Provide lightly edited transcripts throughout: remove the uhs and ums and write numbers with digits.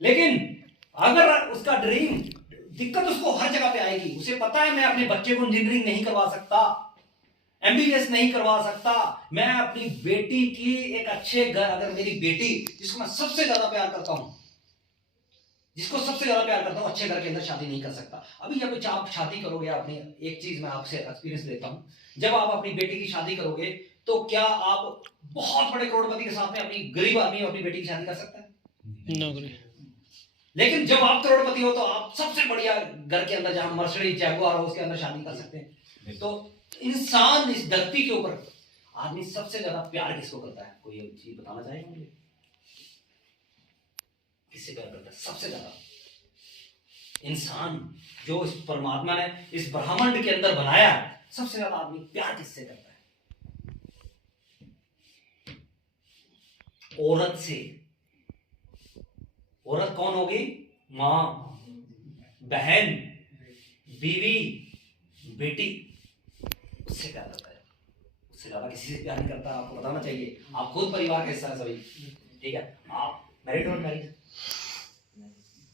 लेकिन अगर उसका ड्रीम, दिक्कत उसको हर जगह पे आएगी। उसे पता है मैं अपने बच्चे को इंजीनियरिंग नहीं करवा सकता, एमबीबीएस नहीं करवा सकता, मैं अपनी बेटी की एक अच्छे घर, अगर मेरी बेटी जिसको मैं सबसे ज्यादा प्यार करता हूं, अच्छे घर के अंदर शादी नहीं कर सकता। अभी जब आप शादी करोगे, अपनी एक चीज मैं आपसे एक्सपीरियंस लेता हूं, जब आप अपनी बेटी की शादी करोगे तो क्या आप बहुत बड़े करोड़पति के साथ में अपनी गरीब आदमी अपनी बेटी की शादी कर सकता है? नौकरी। लेकिन जब आप करोड़पति हो तो आप सबसे बढ़िया घर के अंदर, जहां मर्सिडीज जैगुआर हो, उसके अंदर शादी कर सकते हैं। तो इंसान इस धरती के ऊपर आदमी सबसे ज्यादा प्यार किसको करता है? कोई एक चीज बताना चाहेगा मुझे? किससे प्यार करता है सबसे ज्यादा? इंसान जो इस परमात्मा ने इस ब्रह्मांड के अंदर बनाया है, सबसे ज्यादा आदमी प्यार किससे करता है? औरत से। औरत कौन होगी? मां, बहन, बीवी, बेटी। उससे प्यार करता है, उससे ज्यादा किसी से प्यार नहीं करता। आपको बताना चाहिए, आप खुद परिवार के हिस्सा है सभी, ठीक है? आप मैरिड हो,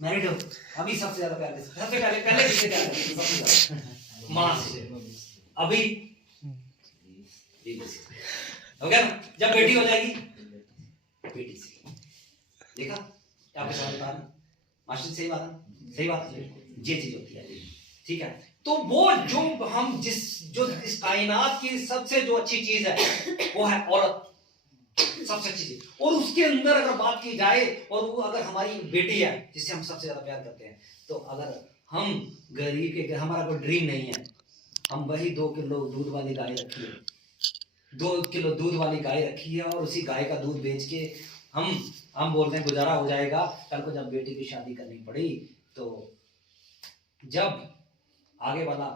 मैरिड हो, अभी सबसे ज्यादा प्यार किससे? सबसे पहले किससे प्यार करते हैं? सबसे ज्यादा मां से। अभी हो गया ना? जब बेटी हो जाएगी, बेटी से। देखा आपके समझ में आ रहा? मास्टर सही बात है, सही बात है, ये चीज होती है, ठीक है? तो वो जो इस कायनात की सबसे जो अच्छी चीज है वो है औरत, सबसे अच्छी चीज। और उसके अंदर अगर बात की जाए, और वो अगर हमारी बेटी है जिससे हम सबसे ज्यादा प्यार करते हैं, तो अगर हम गरीब के, हमारा कोई ड्रीम नहीं है, हम वही 2 किलो दूध वाली गाय रखी है, 2 किलो दूध वाली गाय रखी है, और उसी गाय का दूध बेच के हम बोलते हैं गुजारा हो जाएगा। कल को जब बेटी की शादी करनी पड़ी, तो जब आगे वाला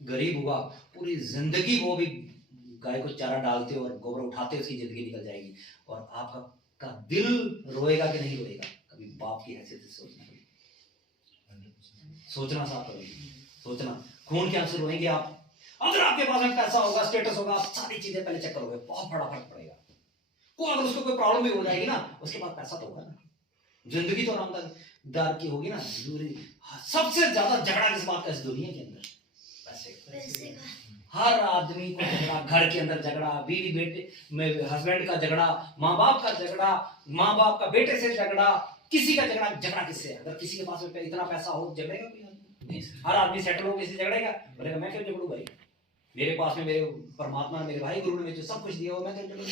गरीब हुआ, पूरी जिंदगी वो भी गाय को चारा डालते और गोबर उठाते, उसकी जिंदगी निकल जाएगी। और आपका दिल रोएगा कि नहीं रोएगा? कभी बाप की हैसियत से सोचना साफ करो, सोचना। खून के आंसू रोएंगे आप? अगर आपके पास में पैसा होगा, स्टेटस होगा, आप सारी चीजें पहले चेक करोगे, बहुत बड़ा फर्क पड़ेगा। अगर उसको कोई प्रॉब्लम भी हो जाएगी ना, उसके पास पैसा तो होगा ना, जिंदगी तो आरामदार की होगी ना। सबसे ज्यादा झगड़ा किस बात का इस दुनिया के अंदर? पैसे का। हर आदमी को झगड़ा, घर के अंदर झगड़ा, बीवी बेटे में हस्बैंड का झगड़ा, माँ बाप का झगड़ा, माँ बाप का बेटे से झगड़ा, किसी का झगड़ा। झगड़ा किससे? अगर किसी के पास में इतना पैसा हो, झगड़ेगा कोई आदमी? हर आदमी सेटल हो, किसी झगड़ेगा? बोलेगा मैं क्यों झगड़ू भाई, मेरे पास में मेरे परमात्मा ने, मेरे भाई गुरु ने जो सब कुछ दिया हो, मैं क्यों झगड़ू?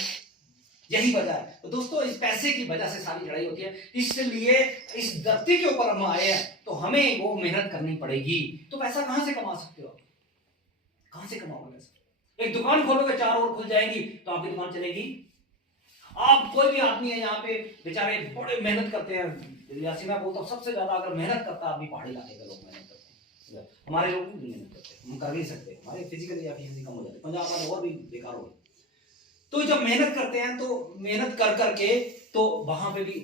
यही वजह है। तो दोस्तों, इस पैसे की वजह से सारी लड़ाई होती है। इसलिए इस धरती के ऊपर हम आए हैं, तो हमें वो मेहनत करनी पड़ेगी। तो पैसा कहां से कमा सकते हो? कहां से कमाओगे पैसा? एक दुकान खोलोगे, चारों ओर खुल जाएगी, तो आपकी दुकान चलेगी? आप कोई भी आदमी है यहाँ पे, बेचारे बड़े मेहनत करते हैं। यासी मैं बोलता हूँ, सबसे ज्यादा अगर मेहनत करता आदमी पहाड़ी इलाके का लोग मेहनत करते हैं। हमारे लोग नहीं मेहनत करते, हम कर नहीं सकते, हमारे फिजिकली एफिशिएंसी कम हो जाती है। पंजाब वाले और भी बेकार हो गए। तो जब मेहनत करते हैं, तो मेहनत कर करके तो वहां पे भी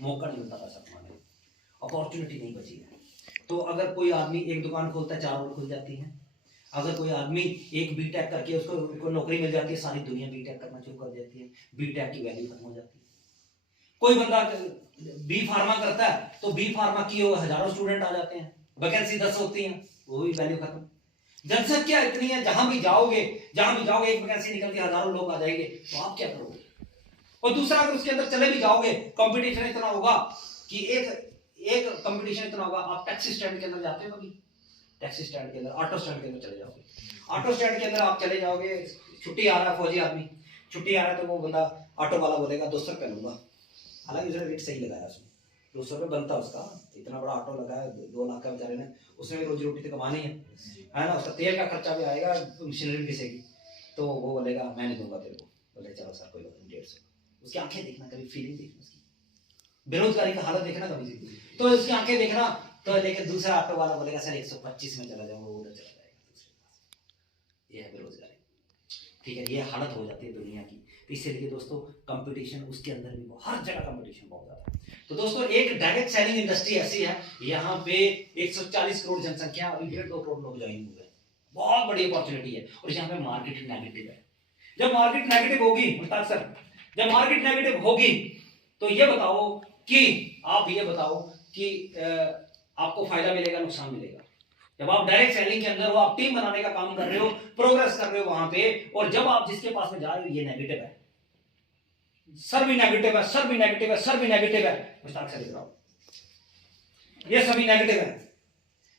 मौका नहीं मिलता पैसा कमाने, अपॉर्चुनिटी नहीं बची है। तो अगर कोई आदमी एक दुकान खोलता है, चारों ओर खुल जाती है। अगर कोई आदमी एक बीटेक करके उसको नौकरी मिल जाती है, सारी दुनिया बीटेक करना शुरू कर देती है, बीटेक की वैल्यू खत्म हो जाती है। कोई बंदा बी फार्मा करता है, तो बी फार्मा की हजारों स्टूडेंट आ जाते हैं, वैकेंसी 10 होती है, वो भी वैल्यू खत्म। जनसंख्या इतनी है, जहां भी जाओगे एक वैकेंसी निकल के हजारों लोग आ जाएंगे, तो आप क्या करोगे? और दूसरा, अगर उसके अंदर चले भी जाओगे, कंपटीशन इतना होगा कि एक कंपटीशन इतना होगा। आप टैक्सी स्टैंड के अंदर जाते हो कभी? टैक्सी स्टैंड के अंदर, ऑटो स्टैंड के अंदर चले जाओगे, ऑटो स्टैंड के अंदर आप चले जाओगे, छुट्टी आ रहा है, फौजी आदमी छुट्टी आ रहा है, तो वो बंदा ऑटो वाला बोलेगा 200 रुपये लूंगा। हालांकि उसने रेट सही लगाया, उसमें 200 रुपये बनता उसका, इतना बड़ा ऑटो लगाया, 2 लाख का बेचारे ने, उसमें भी रोजी रोटी तो कमानी है ना? उसका तेल का खर्चा भी आएगा, मशीनरी घिसेगी, तो वो बोलेगा मैं नहीं दूंगा तेरे को। बोले चलो सर कोई बात नहीं, 150। उसकी आंखें देखना, कभी फीलिंग देखना, उसकी बेरोजगारी का हालत देखना कभी, तो उसकी आंखें देखना। तो लेकिन दूसरा ऑटो वाला बोलेगा सर 125 में चला जाऊंगा, वो उधर चला जाएगा। ये है बेरोजगारी, ठीक है? ये हालत हो जाती है दुनिया की। इसीलिए दोस्तों, कंपटीशन उसके अंदर भी हर जगह कंपटीशन बहुत ज्यादा है। तो दोस्तों, एक डायरेक्ट सेलिंग इंडस्ट्री ऐसी है, यहाँ पे 140 करोड़ जनसंख्या, अभी 1.5-2 करोड़ लोग ज्वाइन हुए, बहुत बड़ी अपॉर्चुनिटी है। और यहाँ पे मार्केट नेगेटिव है। जब मार्केट नेगेटिव होगी, मुश्ताक सर, जब मार्केट नेगेटिव होगी, तो ये बताओ कि आप ये बताओ कि आपको फायदा मिलेगा नुकसान मिलेगा। जब आप डायरेक्ट सेलिंग के अंदर हो, आप टीम बनाने का काम कर रहे हो, प्रोग्रेस कर रहे हो वहां पे, और जब आप जिसके पास में जा रहे हो ये नेगेटिव है, सर भी नेगेटिव है, सर भी नेगेटिव है, सर भी नेगेटिव है, मुश्ताक से लिख रहा हूं, ये सभी नेगेटिव है,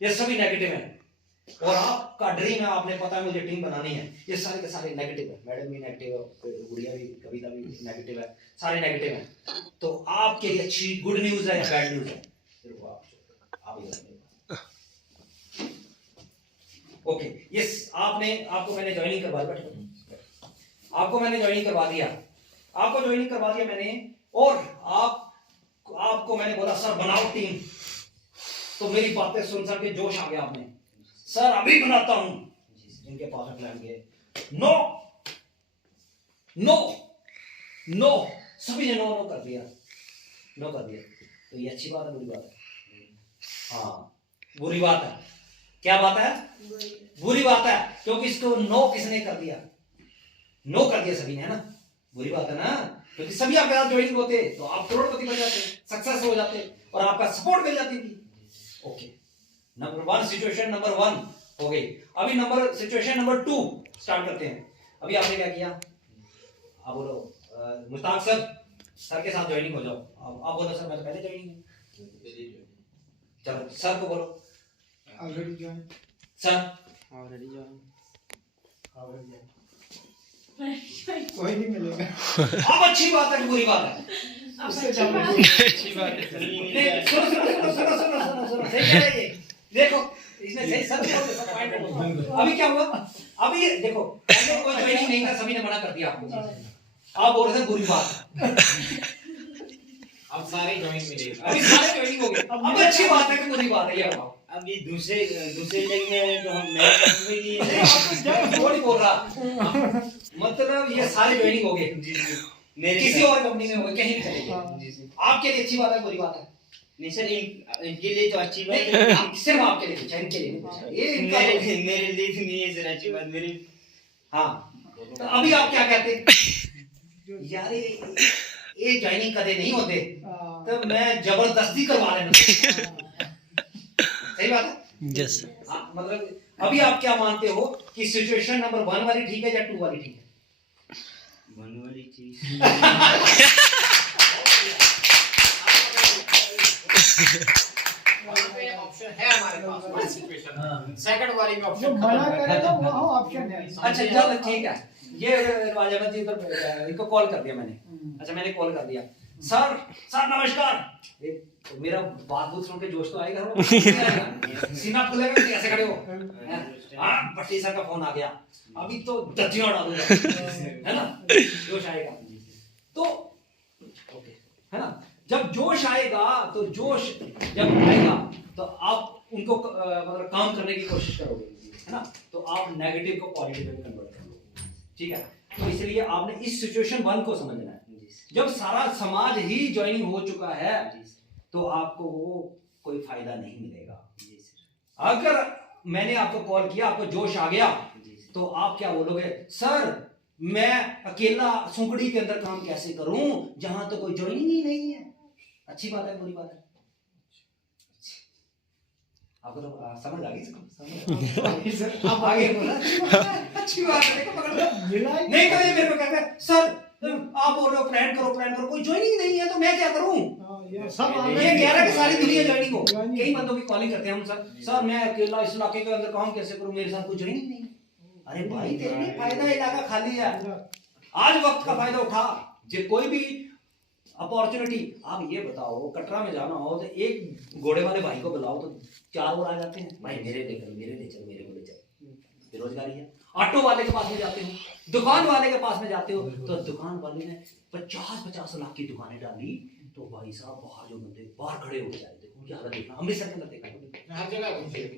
ये सभी नेगेटिव है, और आपका ड्रीम है, आपने पता है मुझे टीम बनानी है, ये सारे के सारे नेगेटिव है, मैडम भी नेगेटिव है, गुड़िया भी, कविता भी नेगेटिव है, सारे नेगेटिव हैं। तो आपके लिए अच्छी गुड न्यूज है या बैड न्यूज है? सिर्फ आप ओके, यस, आपको मैंने ज्वाइनिंग करवा दिया, आपको मैंने ज्वाइनिंग करवा दिया, आपको ज्वाइनिंग करवा दिया मैंने, और आपको मैंने बोला सर बनाओ टीम, तो मेरी बातें सुन के जोश आ गया आपने, सर अभी बनाता हूं, जिनके पास में प्लान किए, नो नो नो, सभी ने नो नो कर दिया, नो कर दिया। तो ये अच्छी बात है बुरी बात है? हाँ बुरी बात है। क्या बात है? बुरी बात है, क्योंकि इसको नो किसने कर दिया? नो कर दिया सभी ने, है ना? बुरी बात है ना, क्योंकि सभी आपके साथ ज्वाइनिंग होते तो आप करोड़पति बन जाते, सक्सेस हो जाते, और आपका सपोर्ट मिल जाती थी। ओके, नंबर 1 सिचुएशन नंबर 1 हो गई। अभी सिचुएशन नंबर 2 स्टार्ट करते हैं। अभी आपने क्या किया? आप बोलो मुश्ताक सर के साथ ज्वाइनिंग हो जाओ। आप बोलो सर मैं तो पहले ज्वाइनिंग, चलो सर को बोलो already join, sir already join, कोई नहीं मिलेगा। अब अच्छी बात है कि बुरी बात है? उससे अच्छी बात है। सुनो, सही कह रहे हैं ये। देखो इसने सही सब पॉइंट। अभी क्या हुआ? अभी देखो पहले कोई ज्वाइनिंग नहीं था, सभी ने मना कर दिया आपको, आप बोल रहे थे बुरी बात, अब सारे ज्वाइन मिलेगा, अभी सारे ज्वाइनिंग हो गए, अब अच्छी बात है कि बुरी बात है? ये बताओ। अब ये दूसरे जगह में तो हम नए लिए नहीं बोल रहा, मतलब ये सारे ज्वाइनिंग हो गए, किसी और कंपनी में हो गए, कहीं भी चले गए, आपके लिए अच्छी बात है बुरी बात है? नहीं सर, इनके लिए तो अच्छी बात है, सिर्फ आपके लिए पूछा, इनके लिए नहीं पूछा, ये मेरे लिए तो नहीं है सर अच्छी बात मेरी। हाँ तो अभी आप क्या कहते यार, ये ज्वाइनिंग कदे नहीं होते तो मैं जबरदस्ती करवा लेना, सही बात है? यस मतलब अभी आप क्या मानते हो कि सिचुएशन नंबर 1 वाली ठीक है या 2 वाली ठीक है? 1 वाली चीज ऑप्शन है हमारे पास, सिचुएशन सेकंड वाली में ऑप्शन मना करेगा वो ऑप्शन है। अच्छा चलो ठीक है, ये राजा जी तो इनको कॉल कर दिया मैंने, अच्छा मैंने कॉल कर दिया, सर नमस्कार, तो मेरा बात सुन के जोश तो आएगा, सीना फूलेगा कि ऐसे खड़े हो, हाँ भट्टी सर का फोन आ गया, अभी तो धज्जियां डालूंगा, है ना, जोश आएगा। तो ओके, है ना, जब जोश आएगा तो जोश जब आएगा तो आप उनको मतलब काम करने की कोशिश करोगे, है ना, तो आप नेगेटिव को पॉजिटिव में कन्वर्ट करोगे, ठीक है। तो इसलिए आपने इस सिचुएशन 1 को समझना है। जब सारा समाज ही ज्वाइनिंग हो चुका है तो आपको वो कोई फायदा नहीं मिलेगा। अगर मैंने आपको कॉल किया, आपको जोश आ गया, तो आप क्या बोलोगे? सर मैं अकेला सुंकड़ी के अंदर काम कैसे करूं जहां तो कोई ज्वाइनिंग ही नहीं है? अच्छी बात है बुरी बात है? आपको तो समझ आ गई सर, आप आगे बोला अच्छी बात है, देखो पकड़ लो। नहीं तो ये मेरे को कहता है सर आप बोल रहे हो प्लान करो, कोई ज्वाइनिंग नहीं है तो मैं क्या करूं? ये सब ये कह रहा है कि सारी दुनिया ज्वाइनिंग हो। कई बंदों की कॉलिंग करते हैं हम, सर मैं अकेला इस इलाके के अंदर काम कैसे करूं, मेरे साथ कोई ज्वाइनिंग नहीं है। अरे भाई तेरे लिए फायदा, इलाका खाली है, आज वक्त का फायदा उठा। जो कोई भी अपॉर्चुनिटी, आप ये बताओ कटरा में जाना हो तो एक घोड़े वाले भाई को बुलाओ तो 4 और आ जाते हैं, भाई मेरे ले चल, मेरे को ले चल, बेरोजगारी है। ऑटो वाले के पास में जाते हो, दुकान वाले के पास में जाते हो, तो दुकान वाले ने 50-50 लाख की दुकानें डाली, तो भाई साहब बाहर जो बंदे बाहर खड़े हो जाए, देखो उनकी हालत देखना, अमृतसर के अंदर देखा, हर जगह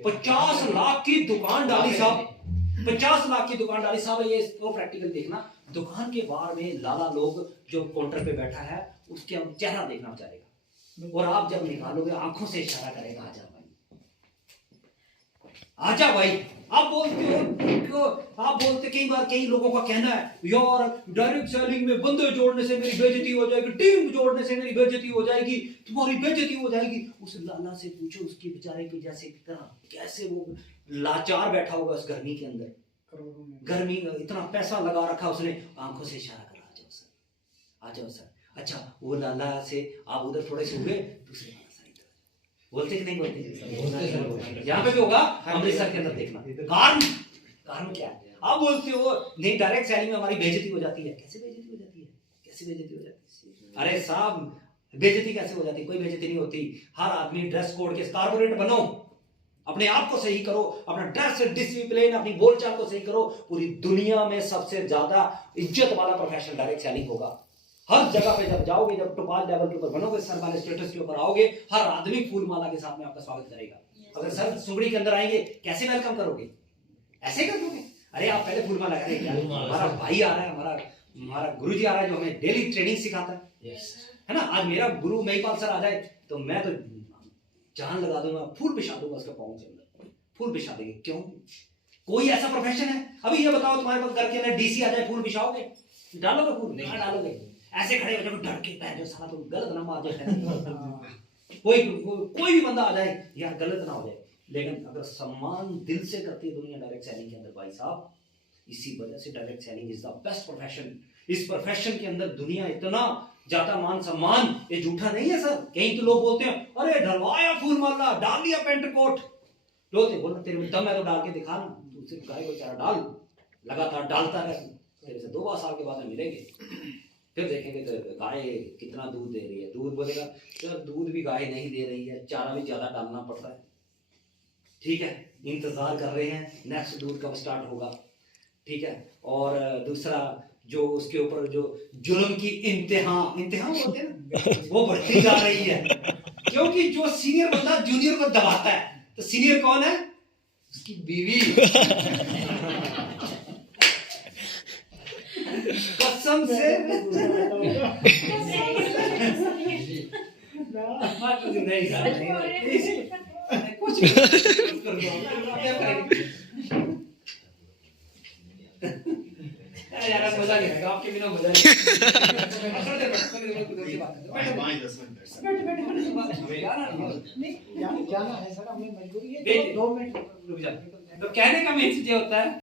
50 लाख की दुकान डाली साहब, 50 लाख की दुकान डाली साहब। ये तो प्रैक्टिकल देखना, दुकान के बाहर में लाला लोग जो काउंटर पे बैठा है उसके चेहरा देखना बेचारेगा, और आप जब निकालोगे आंखों से इशारा करेगा आ जा भाई, आजा भाई। आप बोलते कई बार कई लोगों का कहना है यार डायरेक्ट सेलिंग में बंदे जोड़ने से मेरी बेइज्जती हो जाएगी, टीम जोड़ने से मेरी बेइज्जती हो जाएगी, तुम्हारी बेइज्जती हो जाएगी। उस लाला से पूछो उसके बेचारे के जैसे कैसे वो लाचार बैठा होगा उस गर्मी के अंदर, गर्मी इतना पैसा लगा रखा उसने, आंखों से इशारा करा आ जाओ सर, आ जाओ सर। अच्छा वो लाला से आप उधर थोड़े से हुए, दूसरे लाला से इधर बोलते कि नहीं बोलते? यहाँ पे भी होगा अमृतसर के अंदर देखना। कारण क्या है? आप बोलते हो नहीं डायरेक्ट सेलिंग में हमारी बेइज्जती हो जाती है। कैसे बेइज्जती हो जाती है? कैसे बेइज्जती हो जाती है? अरे साहब बेइज्जती कैसे हो जाती है? कोई बेइज्जती नहीं होती। हर आदमी ड्रेस कोड के कारपोरेट बनो, अपने आप को सही करो, अपना ड्रेस डिसिप्लिन, अपनी बोलचाल को सही करो। पूरी दुनिया में सबसे ज्यादा इज्जत वाला प्रोफेशन डायरेक्ट सेलिंग होगा। हर जगह पे जब जाओगे, जब टॉप लेवल के ऊपर बनोगे, सर वाले स्टेटस के ऊपर आओगे, हर आदमी फूल माला के साथ में आपका स्वागत करेगा। अगर सर सुगड़ी के अंदर आएंगे कैसे वेलकम करोगे? ऐसे कर दोगे? अरे आप पहले फूल माला करें। हमारा भाई आ रहा है, हमारा गुरुजी आ रहा है जो हमें डेली ट्रेनिंग सिखाता है ना। आज मेरा गुरु महिपाल सर आ जाए तो मैं तो जान लगा दूंगा, फूल बिछा दूंगा उसके पाँव के अंदर, फूल बिछा देंगे। क्यों? कोई ऐसा प्रोफेशन है? अभी ये बताओ तुम्हारे पास घर के अंदर डीसी आ जाए, फूल बिछाओगे? डालोगे फूल? नहीं डालोगे। ऐसे खड़े हो जाओ डर के, जो साला तो गलत ना आ जाए। कोई भी बंदा आ जाए यार गलत ना हो जाए। लेकिन अगर सम्मान दिल से करती है दुनिया डायरेक्ट सेलिंग के अंदर भाई साहब, इसी वजह से direct selling is the best profession. इस प्रोफेशन के अंदर दुनिया इतना ज्यादा मान सम्मान, ये झूठा नहीं है सर। कहीं तो लोग बोलते हैं अरे ढलवाया फूल माला, डाल लिया पेंट कोट, बोलते बोलना तेरे में दम है तो डाल के दिखा ना, तू सिर्फ गाय को चारा डाल, लगातार डालता रहे, तेरे से 2 साल के बाद में मिलेंगे, फिर देखेंगे तो गाय कितना दूध दे रही है। दूध बोलेगा सर दूध भी गाय नहीं दे रही है, चारा भी ज्यादा डालना पड़ता है। ठीक है, इंतजार कर रहे हैं नेक्स्ट दूध कब स्टार्ट होगा। ठीक है, और दूसरा जो उसके ऊपर जो जुल्म की इंतहा बोलते हैं ना, वो बढ़ती जा रही है। क्योंकि जो सीनियर बंदा जूनियर को दबाता है, तो सीनियर कौन है? उसकी बीवी। कसम से कुछ यार मजा नहीं आएगा आपके बिना, मजा नहीं। जाना है सर, हमें मजबूरी है। 2 मिनट रुक जा। तो कहने का मीन्स ये होता है